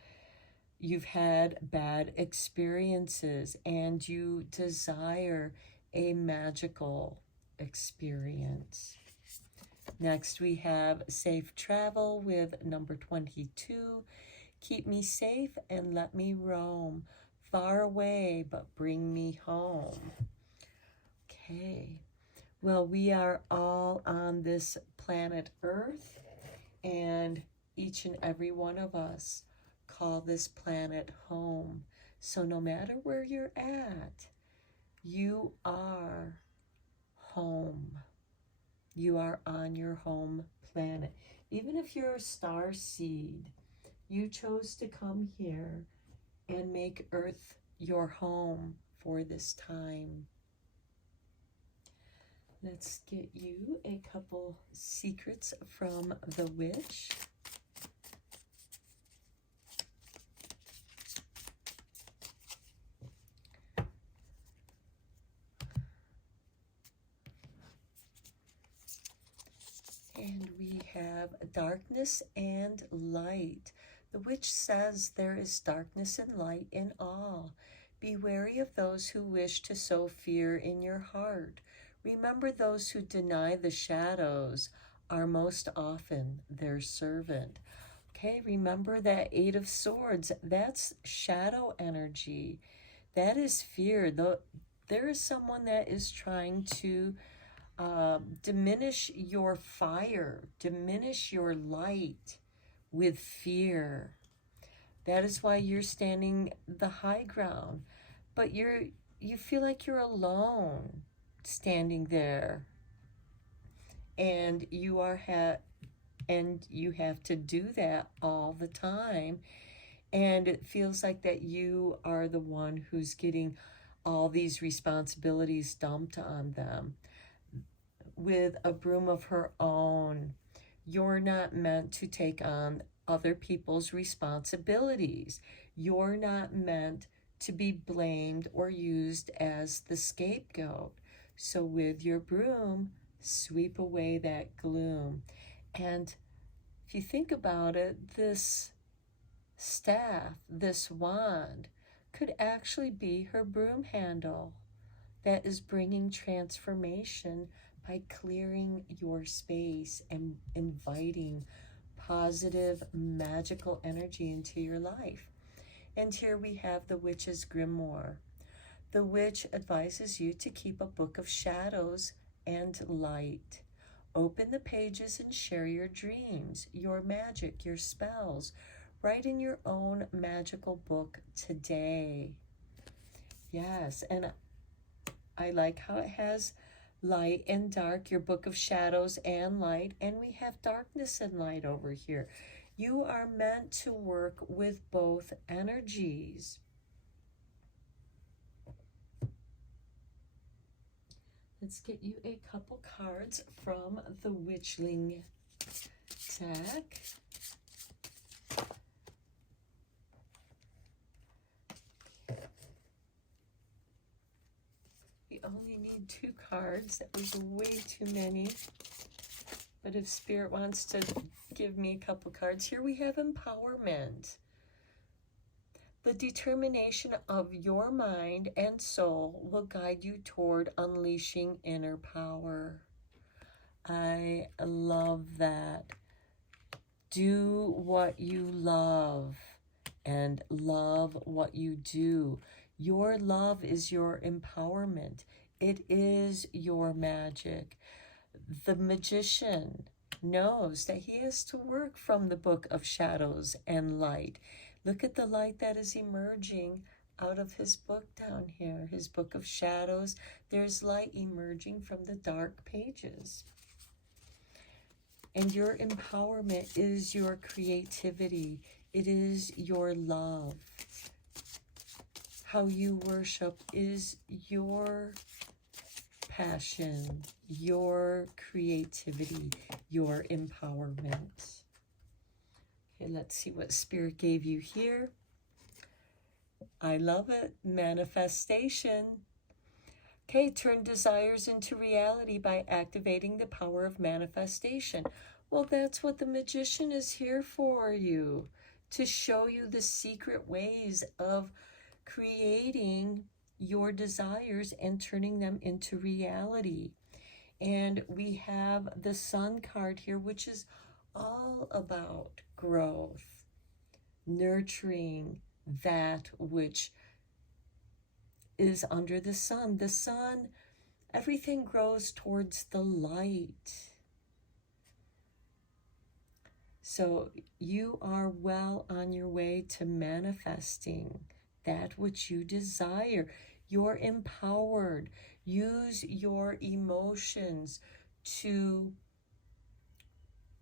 you've had bad experiences and you desire a magical experience. Next, we have safe travel with number 22. Keep me safe and let me roam. Far away, but bring me home. Okay. Well, we are all on this planet Earth, and each and every one of us call this planet home. So no matter where you're at, you are home. You are on your home planet. Even if you're a star seed, you chose to come here and make Earth your home for this time. Let's get you a couple secrets from the witch. And we have darkness and light. The witch says there is darkness and light in all. Be wary of those who wish to sow fear in your heart. Remember, those who deny the shadows are most often their servant. Okay, remember that Eight of Swords, that's shadow energy. That is fear. There is someone that is trying to diminish your fire, diminish your light with fear. That is why you're standing the high ground, but you feel like you're alone standing there, and you have to do that all the time, and it feels like that you are the one who's getting all these responsibilities dumped on them. With a broom of her own, you're not meant to take on other people's responsibilities. You're not meant to be blamed or used as the scapegoat. So with your broom, sweep away that gloom. And if you think about it, this staff, this wand, could actually be her broom handle that is bringing transformation by clearing your space and inviting positive, magical energy into your life. And here we have the Witch's Grimoire. The witch advises you to keep a book of shadows and light. Open the pages and share your dreams, your magic, your spells. Write in your own magical book today. Yes, and I like how it has light and dark, your book of shadows and light, and we have darkness and light over here. You are meant to work with both energies. Let's get you a couple cards from the Witchling deck. We only need 2 cards. That was way too many. But if Spirit wants to give me a couple cards, here we have empowerment. The determination of your mind and soul will guide you toward unleashing inner power. I love that. Do what you love and love what you do. Your love is your empowerment. It is your magic. The magician knows that he has to work from the book of shadows and light. Look at the light that is emerging out of his book down here, his book of shadows. There's light emerging from the dark pages. And your empowerment is your creativity. It is your love. How you worship is your passion, your creativity, your empowerment. Okay, let's see what Spirit gave you here. I love it. Manifestation. Okay, turn desires into reality by activating the power of manifestation. Well, that's what the magician is here for you, to show you the secret ways of creating your desires and turning them into reality. And we have the Sun card here, which is all about growth, nurturing that which is under the sun. The sun, everything grows towards the light. So you are well on your way to manifesting that which you desire. You're empowered. Use your emotions to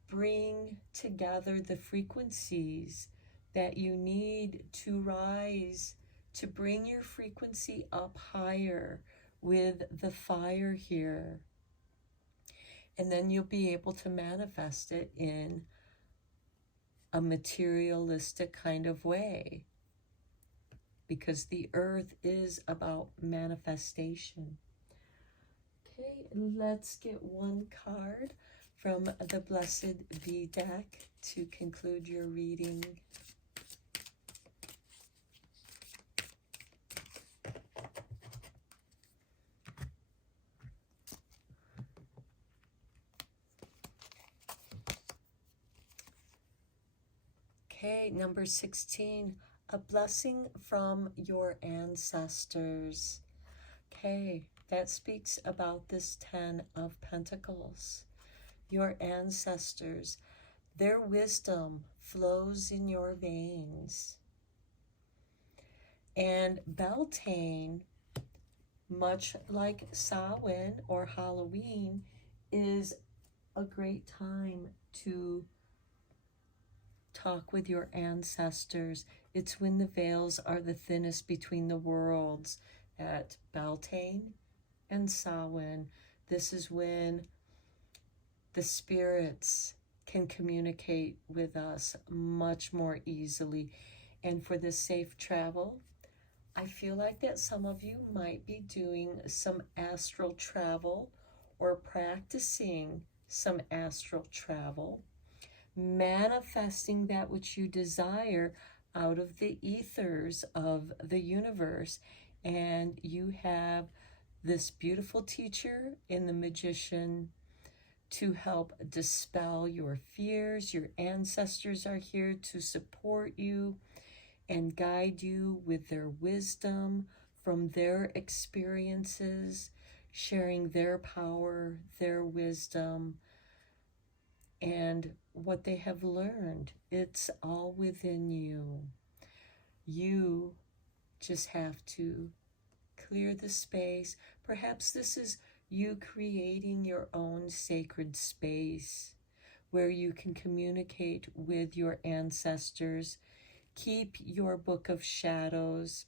bring together the frequencies that you need to rise, to bring your frequency up higher with the fire here. And then you'll be able to manifest it in a materialistic kind of way, because the earth is about manifestation. Okay, let's get one card from the Blessed Bee deck to conclude your reading. Okay, number 16, a blessing from your ancestors. Okay, that speaks about this 10 of Pentacles. Your ancestors, their wisdom flows in your veins. And Beltane, much like Samhain or Halloween, is a great time to talk with your ancestors. It's when the veils are the thinnest between the worlds at Beltane and Samhain. This is when the spirits can communicate with us much more easily. And for the safe travel, I feel like that some of you might be doing some astral travel or practicing some astral travel, manifesting that which you desire out of the ethers of the universe. And you have this beautiful teacher in the magician to help dispel your fears. Your ancestors are here to support you and guide you with their wisdom from their experiences, sharing their power, their wisdom, and what they have learned. It's all within you. You just have to clear the space. Perhaps this is you creating your own sacred space where you can communicate with your ancestors. Keep your book of shadows.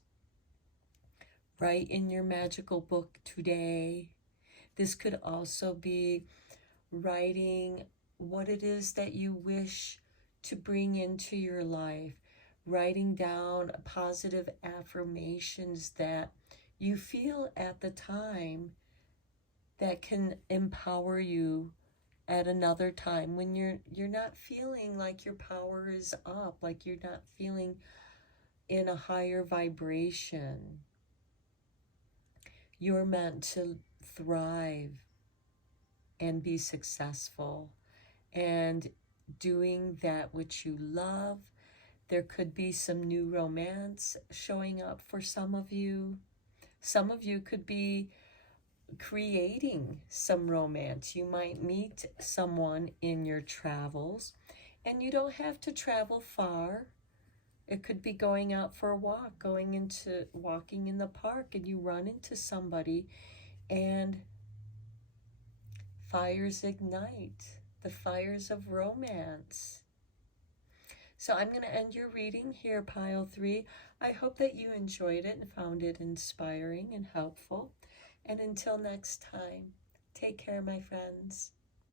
Write in your magical book today. This could also be writing what it is that you wish to bring into your life, writing down positive affirmations that you feel at the time that can empower you at another time when you're not feeling like your power is up, like you're not feeling in a higher vibration. You're meant to thrive and be successful and doing that which you love. There could be some new romance showing up for some of you. Some of you could be creating some romance. You might meet someone in your travels, and you don't have to travel far. It could be going out for a walk, walking in the park, and you run into somebody, and fires ignite, the fires of romance. So I'm going to end your reading here, Pile 3. I hope that you enjoyed it and found it inspiring and helpful. And until next time, take care, my friends.